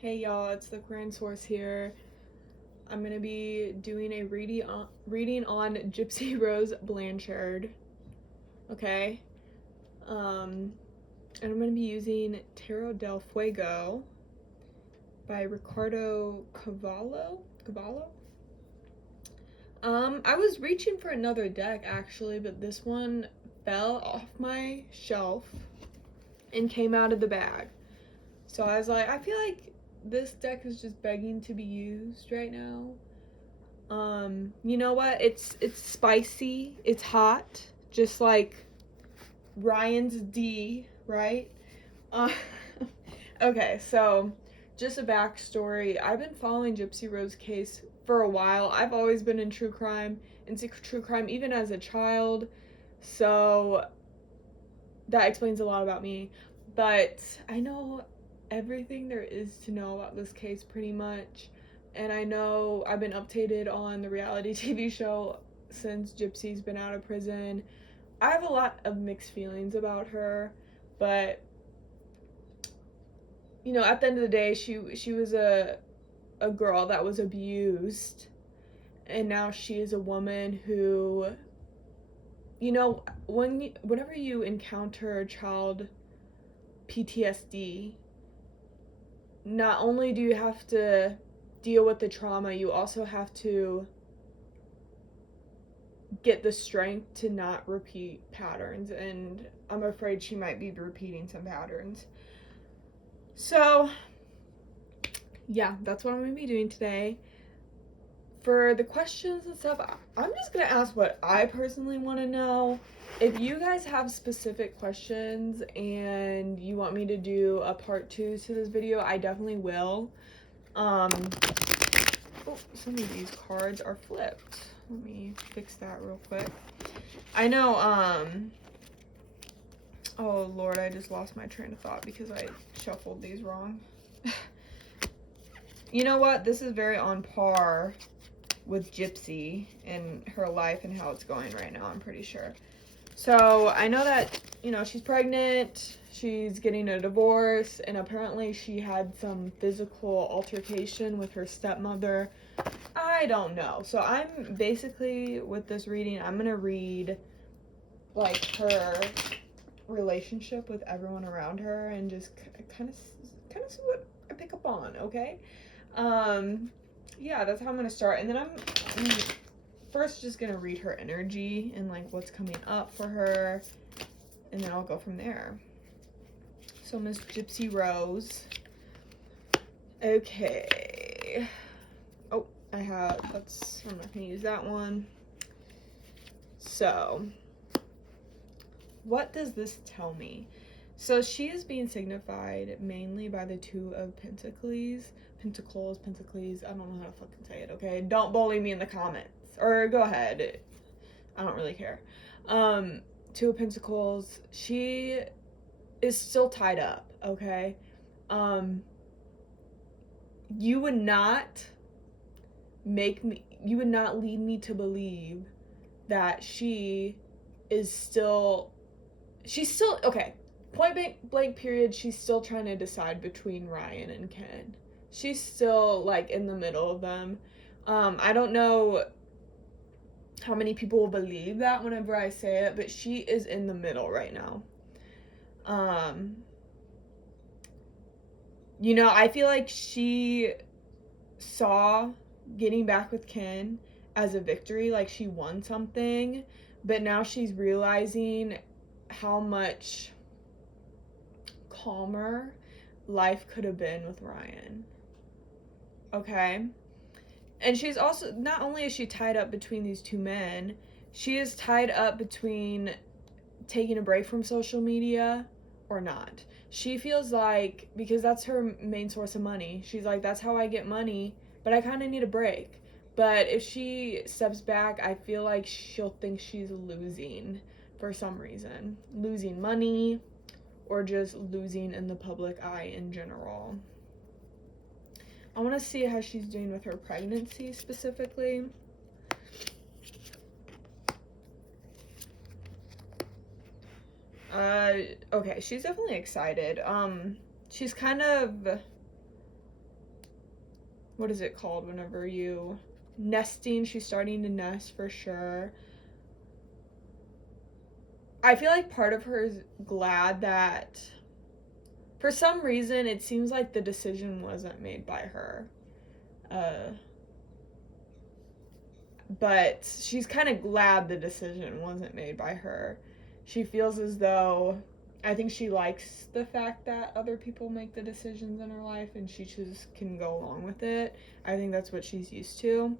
Hey y'all, it's the Grand Source here. I'm gonna be doing a reading on Gypsy Rose Blanchard. Okay. And I'm gonna be using Tarot del Fuego by Ricardo Cavallo. I was reaching for another deck actually, but this one fell off my shelf and came out of the bag. So I was like, I feel like this deck is just begging to be used right now. You know what? It's spicy. It's hot, just like Ryan's D, right? Uh, okay, so just a backstory. I've been following Gypsy Rose case for a while. I've always been in true crime, into true crime, even as a child. So that explains a lot about me. But I know everything there is to know about this case pretty much. And I know I've been updated on the reality TV show since Gypsy's been out of prison. I have a lot of mixed feelings about her, but you know, at the end of the day, she was a girl that was abused, and now she is a woman who, you know, whenever you encounter child PTSD, not only do you have to deal with the trauma, you also have to get the strength to not repeat patterns, and I'm afraid she might be repeating some patterns. So, yeah, that's what I'm going to be doing today. For the questions and stuff, I'm just going to ask what I personally want to know. If you guys have specific questions and you want me to do a part 2 to this video, I definitely will. Oh, some of these cards are flipped. Let me fix that real quick. I know, oh Lord, I just lost my train of thought because I shuffled these wrong. You know what? This is very on par with Gypsy and her life and how it's going right now, I'm pretty sure. So I know that, you know, she's pregnant, she's getting a divorce, and apparently she had some physical altercation with her stepmother. I don't know. So I'm basically, with this reading, I'm gonna read like her relationship with everyone around her and just kind of see what I pick up on, okay? Yeah, that's how I'm gonna start, and then I'm first just gonna read her energy and like what's coming up for her, and then I'll go from there. So Miss Gypsy Rose. Okay. Oh, I'm not gonna use that one. So, what does this tell me? So she is being signified mainly by the Two of Pentacles, I don't know how to fucking say it, okay? Don't bully me in the comments. Or go ahead. I don't really care. Two of Pentacles. She is still tied up, okay? You would not lead me to believe that she's still, okay, point blank period, she's still trying to decide between Ryan and Ken. She's still like in the middle of them. I don't know how many people will believe that whenever I say it, but she is in the middle right now. You know, I feel like she saw getting back with Ken as a victory, like she won something, but now she's realizing how much calmer life could have been with Ryan. Okay? And she's also, not only is she tied up between these two men, she is tied up between taking a break from social media or not. She feels like, because that's her main source of money, she's like, that's how I get money, but I kind of need a break. But if she steps back, I feel like she'll think she's losing for some reason. Losing money, or just losing in the public eye in general. I want to see how she's doing with her pregnancy specifically. Okay, she's definitely excited. She's kind of what is it called whenever you nesting? She's starting to nest for sure. I feel like part of her is glad that for some reason it seems like the decision wasn't made by her. But she's kind of glad the decision wasn't made by her. She feels as though, I think she likes the fact that other people make the decisions in her life and she just can go along with it. I think that's what she's used to.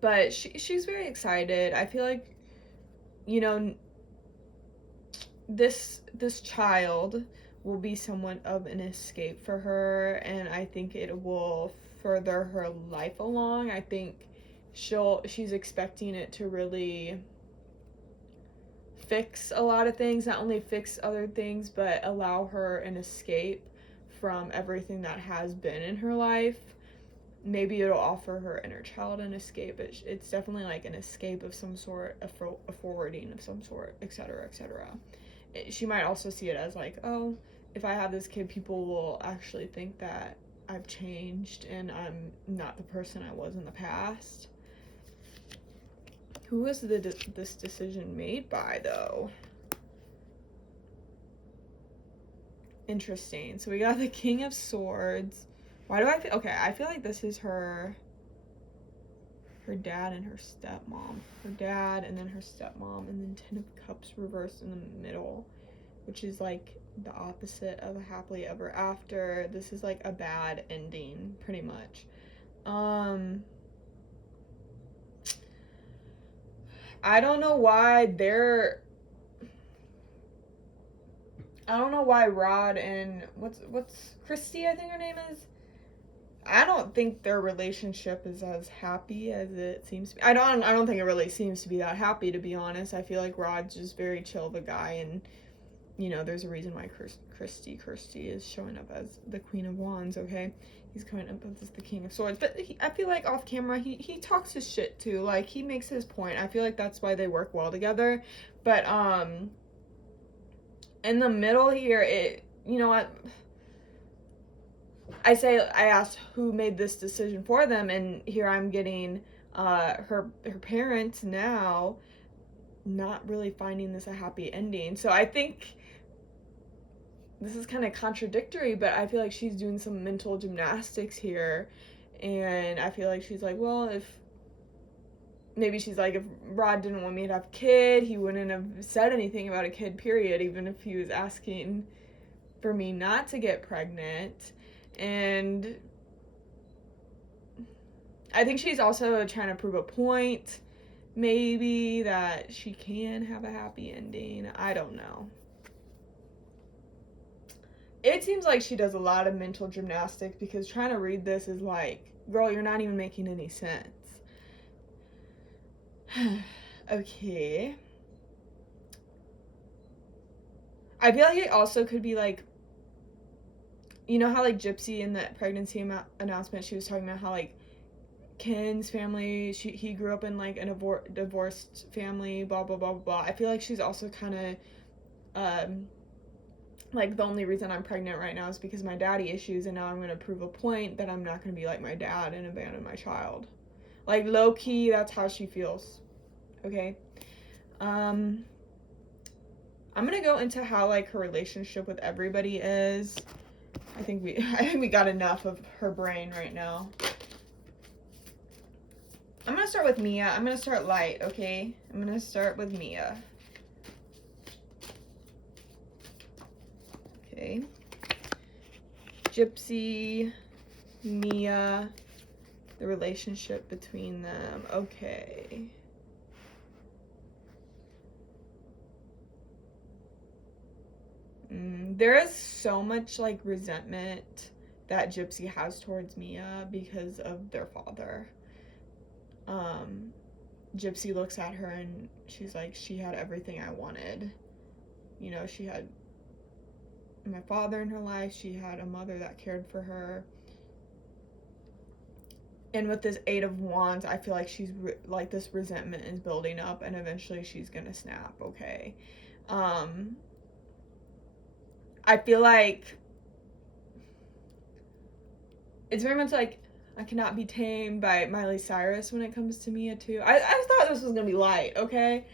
But she's very excited. I feel like, you know, this child will be somewhat of an escape for her, and I think it will further her life along. I think she's expecting it to really fix a lot of things, not only fix other things, but allow her an escape from everything that has been in her life. Maybe it'll offer her inner child an escape. It's definitely like an escape of some sort, a forwarding of some sort, etc., etc. She might also see it as like, oh, if I have this kid, people will actually think that I've changed and I'm not the person I was in the past. Who was this decision made by, though? Interesting. So we got the King of Swords. Why do I feel... Okay, I feel like this is her dad and her stepmom. Her dad and then her stepmom, and then Ten of Cups reversed in the middle, which is like the opposite of a happily ever after. This is like a bad ending, pretty much. I don't know why Rod and what's Christy, I think her name is. I don't think their relationship is as happy as it seems to be. I don't think it really seems to be that happy, to be honest. I feel like Rod's just very chill of a guy, and you know, there's a reason why Christy is showing up as the Queen of Wands, okay? He's coming up as the King of Swords. But I feel like off camera, he talks his shit too. Like, he makes his point. I feel like that's why they work well together. But, in the middle here, you know what? I asked who made this decision for them, and here I'm getting, her parents now not really finding this a happy ending. So I think this is kind of contradictory, but I feel like she's doing some mental gymnastics here, and I feel like she's like, well, if Rod didn't want me to have a kid, he wouldn't have said anything about a kid, period, even if he was asking for me not to get pregnant. And I think she's also trying to prove a point, maybe, that she can have a happy ending. I don't know. It seems like she does a lot of mental gymnastics, because trying to read this is like, girl, you're not even making any sense. Okay. I feel like it also could be like, you know how like Gypsy in the pregnancy announcement, she was talking about how like Ken's family, he grew up in like a divorced family, blah blah blah blah. I feel like she's also kind of like, the only reason I'm pregnant right now is because of my daddy issues, and now I'm going to prove a point that I'm not going to be like my dad and abandon my child. Like, low-key, that's how she feels. Okay? I'm going to go into how, like, her relationship with everybody is. I think we got enough of her brain right now. I'm going to start with Mia. I'm going to start light, okay? I'm going to start with Mia. Okay. Gypsy, Mia, the relationship between them. Okay. There is so much like resentment that Gypsy has towards Mia because of their father. Gypsy looks at her and she's like, she had everything I wanted. You know, she had my father in her life, she had a mother that cared for her. And with this Eight of Wands, I feel like she's like, this resentment is building up, and eventually she's gonna snap, okay? I feel like it's very much like I Cannot Be Tamed by Miley Cyrus when it comes to Mia too. I thought this was gonna be light, okay?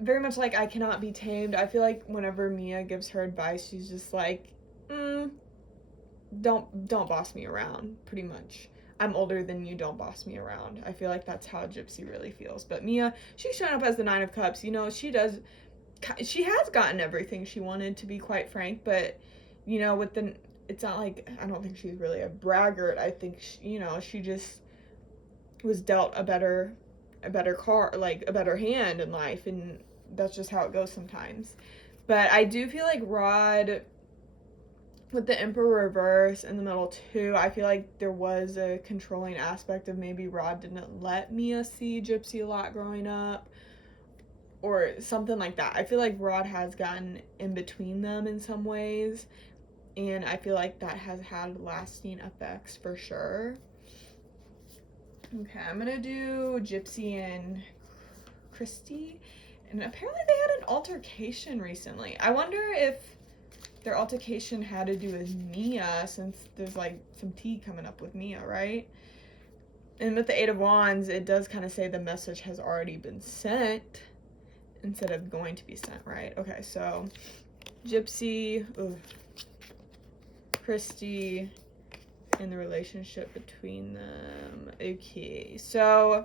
Very much like I Cannot Be Tamed. I feel like whenever Mia gives her advice, she's just like, don't boss me around, pretty much. I'm older than you, don't boss me around. I feel like that's how Gypsy really feels. But Mia, she's showing up as the Nine of Cups. You know, she has gotten everything she wanted, to be quite frank, but, you know, it's not like, I don't think she's really a braggart. I think, she just was dealt a better card, like a better hand in life, and that's just how it goes sometimes. But I do feel like Rod, with the Emperor reverse in the middle too, I feel like there was a controlling aspect of maybe Rod didn't let Mia see Gypsy a lot growing up, or something like that. I feel like Rod has gotten in between them in some ways, and I feel like that has had lasting effects for sure. Okay, I'm gonna do Gypsy and Christy, and apparently they had an altercation recently. I wonder if their altercation had to do with Mia, since there's like some tea coming up with Mia, right? And with the Eight of Wands, it does kind of say the message has already been sent instead of going to be sent, right? Okay, so Gypsy, Christy, and the relationship between them. Okay, so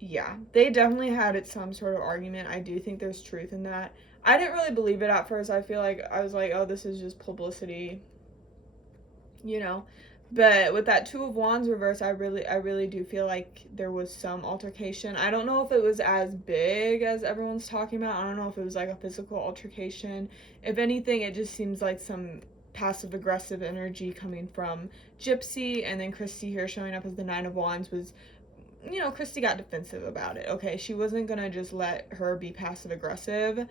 yeah, they definitely had some sort of argument. I do think there's truth in that. I didn't really believe it at first. I feel like I was like, oh, this is just publicity, you know. But with that Two of Wands reverse, I really do feel like there was some altercation. I don't know if it was as big as everyone's talking about. I don't know if it was like a physical altercation. If anything, it just seems like some passive aggressive energy coming from Gypsy, and then Christy here showing up as the Nine of Wands was, Christy got defensive about it. Okay, she wasn't gonna just let her be passive aggressive.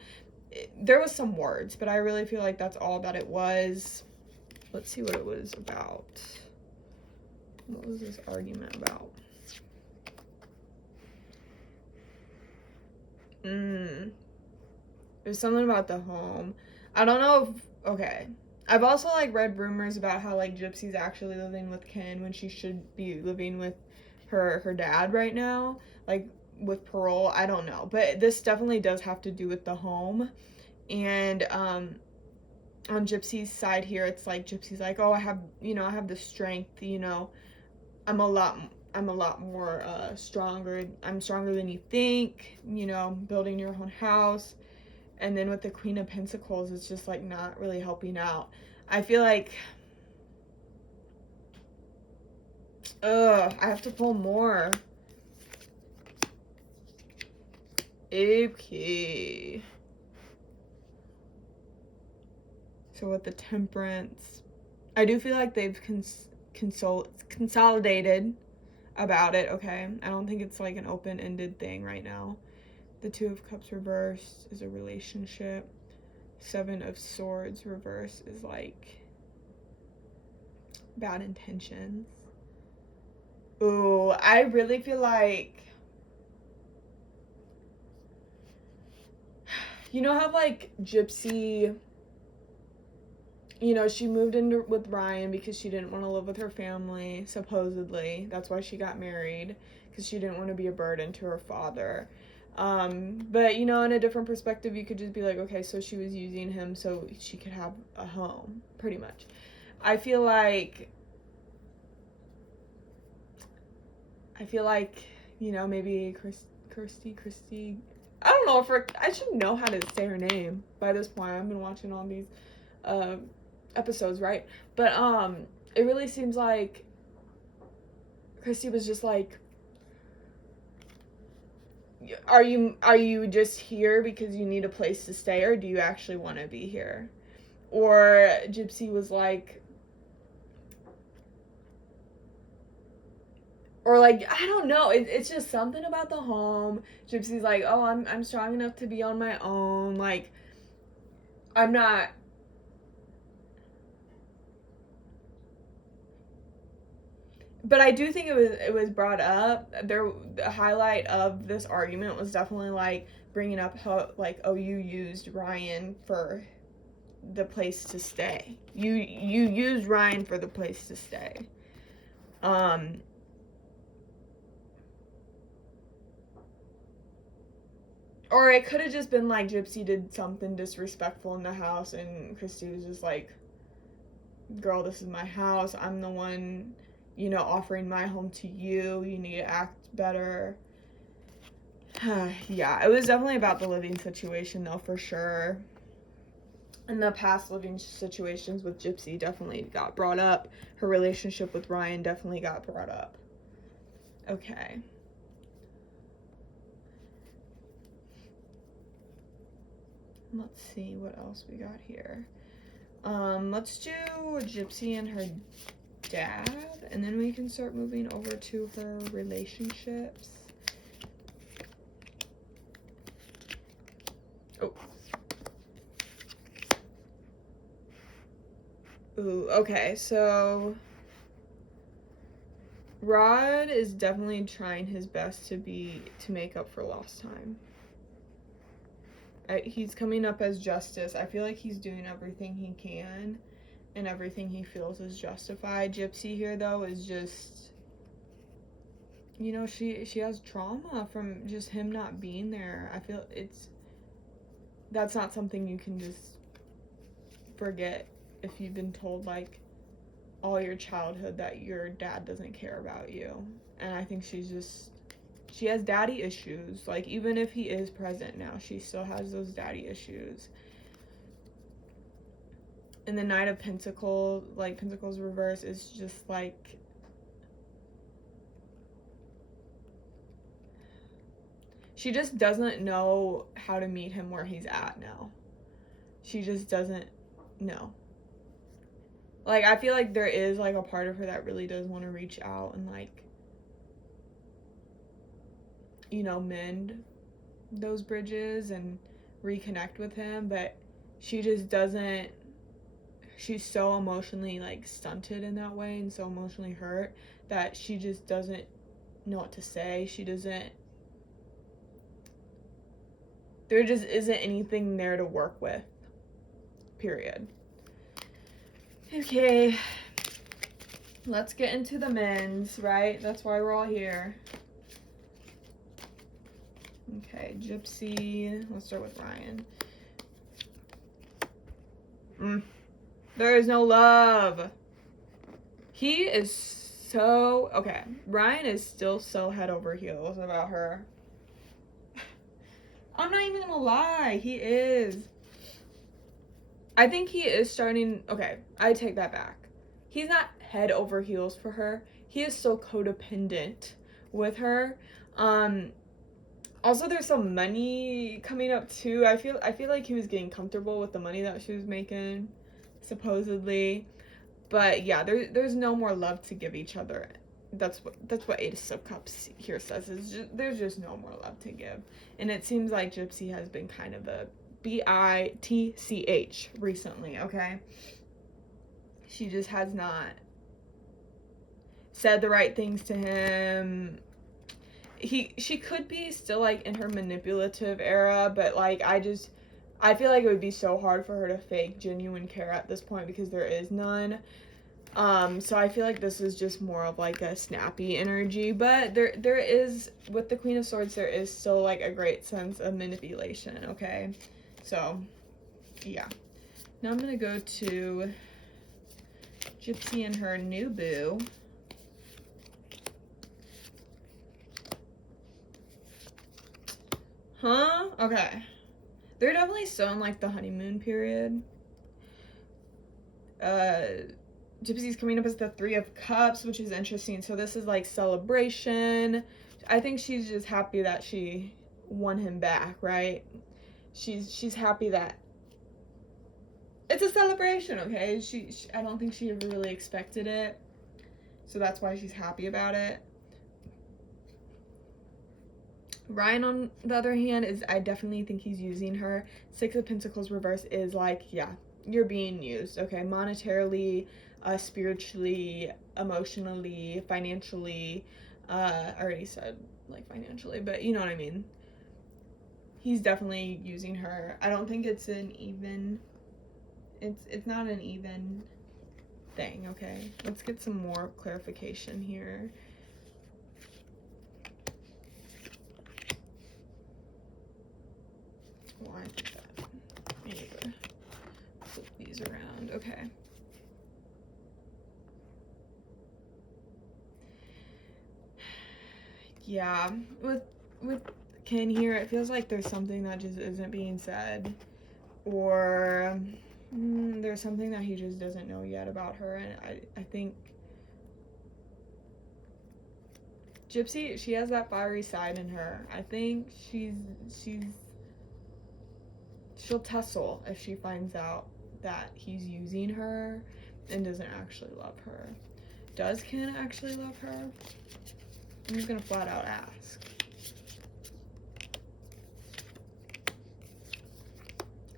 There was some words, but I really feel like that's all that it was. Let's see what it was about. What was this argument about? It was something about the home. I don't know if, okay. I've also like read rumors about how like Gypsy's actually living with Ken when she should be living with her dad right now, like with parole. I don't know, but this definitely does have to do with the home. And on Gypsy's side here, it's like Gypsy's like, oh, I have the strength, I'm a lot more stronger. I'm stronger than you think, building your own house. And then with the Queen of Pentacles, it's just like not really helping out. I feel like, I have to pull more. Okay. So with the Temperance, I do feel like they've consolidated about it, okay? I don't think it's like an open-ended thing right now. The Two of Cups reversed is a relationship. Seven of Swords reversed is like bad intentions. Ooh, I really feel like, how like Gypsy, she moved in with Ryan because she didn't want to live with her family, supposedly. That's why she got married, because she didn't want to be a burden to her father. But, in a different perspective, you could just be like, okay, so she was using him so she could have a home, pretty much. I feel like, maybe Christy, I don't know I should know how to say her name by this point. I've been watching all these, episodes, right? But, it really seems like Christy was just like, are you just here because you need a place to stay, or do you actually want to be here? Or Gypsy was like, or like, I don't know, it's just something about the home. Gypsy's like, oh, I'm strong enough to be on my own, like, I'm not. But I do think it was brought up. The highlight of this argument was definitely like bringing up how, like, oh, you used Ryan for the place to stay. You used Ryan for the place to stay. Or it could have just been like Gypsy did something disrespectful in the house and Christy was just like, girl, this is my house. I'm the one, offering my home to you. You need to act better. Yeah, it was definitely about the living situation though, for sure. And the past living situations with Gypsy definitely got brought up. Her relationship with Ryan definitely got brought up. Okay. Let's see what else we got here. Let's do Gypsy and her dad, and then we can start moving over to her relationships. Oh. Ooh, okay, so Rod is definitely trying his best to make up for lost time. He's coming up as justice. I feel like he's doing everything he can, and everything he feels is justified. Gypsy here, though, is just, she has trauma from just him not being there. I feel that's not something you can just forget if you've been told, like, all your childhood that your dad doesn't care about you. And I think she has daddy issues. Like, even if he is present now, she still has those daddy issues. And the Knight of Pentacles, like, Pentacles reverse is just, like, she just doesn't know how to meet him where he's at now. She just doesn't know. Like, I feel like there is, like, a part of her that really does want to reach out and, like, mend those bridges and reconnect with him, but she just doesn't. She's so emotionally, like, stunted in that way and so emotionally hurt that she just doesn't know what to say. There just isn't anything there to work with, period. Okay, let's get into the men's, right? That's why we're all here. Okay, Gypsy. Let's start with Ryan. There is no love. He is so... Okay, Ryan is still so head over heels about her. I'm not even gonna lie. He is. I think he is starting... Okay, I take that back. He's not head over heels for her. He is so codependent with her. Also, there's some money coming up too. I feel like he was getting comfortable with the money that she was making, supposedly. But yeah, there's no more love to give each other. That's what Ace of Cups here says. There's just no more love to give, and it seems like Gypsy has been kind of a bitch recently. Okay, she just has not said the right things to him. She could be still, like, in her manipulative era, but, like, I feel like it would be so hard for her to fake genuine care at this point because there is none. So I feel like this is just more of, like, a snappy energy, but there is, with the Queen of Swords, there is still, like, a great sense of manipulation, okay? So, yeah. Now I'm gonna go to Gypsy and her new boo. Huh? Okay. They're definitely still in, like, the honeymoon period. Gypsy's coming up as the Three of Cups, which is interesting. So this is, like, celebration. I think she's just happy that she won him back, right? She's happy that it's a celebration, okay? I don't think she ever really expected it. So that's why she's happy about it. Ryan, on the other hand, I definitely think he's using her. Six of Pentacles reverse is like, yeah, you're being used, okay? Monetarily, spiritually, emotionally, financially. I already said, like, financially, but you know what I mean. He's definitely using her. I don't think it's an even... It's not an even thing, okay? Let's get some more clarification here. Well, I think that I need to flip these around. Okay. Yeah, with Ken here, it feels like there's something that just isn't being said, or there's something that he just doesn't know yet about her, and I think Gypsy, she has that fiery side in her. I think she'll tussle if she finds out that he's using her and doesn't actually love her. Does Ken actually love her? I'm just gonna flat out ask.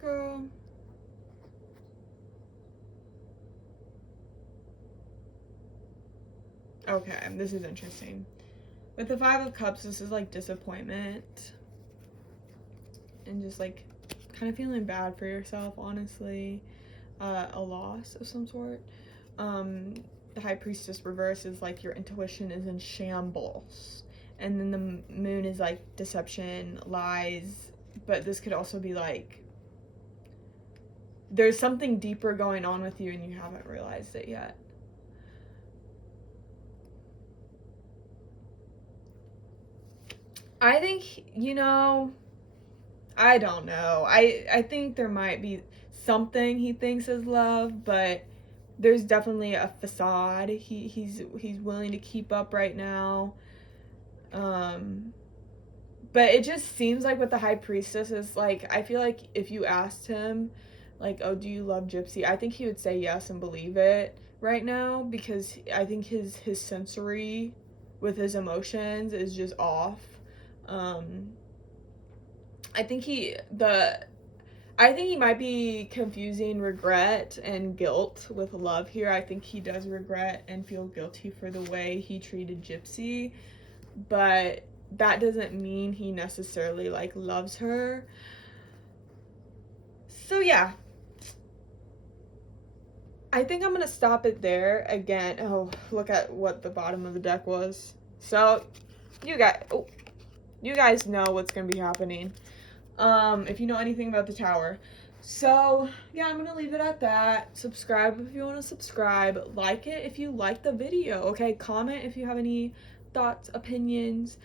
Girl. Okay, this is interesting. With the Five of Cups, this is like disappointment. And just like kind of feeling bad for yourself, honestly. A loss of some sort. The High Priestess reverse is like your intuition is in shambles. And then the Moon is like deception, lies. But this could also be like there's something deeper going on with you and you haven't realized it yet. I think, I don't know. I think there might be something he thinks is love, but there's definitely a facade he's willing to keep up right now. But it just seems like with the High Priestess is like, I feel like if you asked him, like, oh, do you love Gypsy? I think he would say yes and believe it right now, because I think his sensory with his emotions is just off. I think he might be confusing regret and guilt with love here. I think he does regret and feel guilty for the way he treated Gypsy, but that doesn't mean he necessarily like loves her. So yeah, I think I'm gonna stop it there. Again, oh, look at what the bottom of the deck was. So you guys know what's gonna be happening if you know anything about the Tower. So yeah, I'm gonna leave it at that. Subscribe if you want to subscribe. Like it if you like the video. Okay, comment if you have any thoughts, opinions.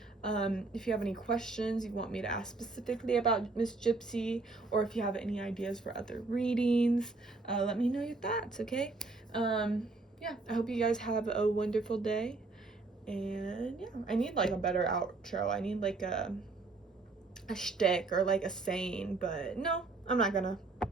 If you have any questions you want me to ask specifically about Miss Gypsy, or if you have any ideas for other readings, let me know your thoughts. Okay. Yeah, I hope you guys have a wonderful day. And yeah, I need like a better outro. I need like a shtick or like a saying, but no, I'm not gonna.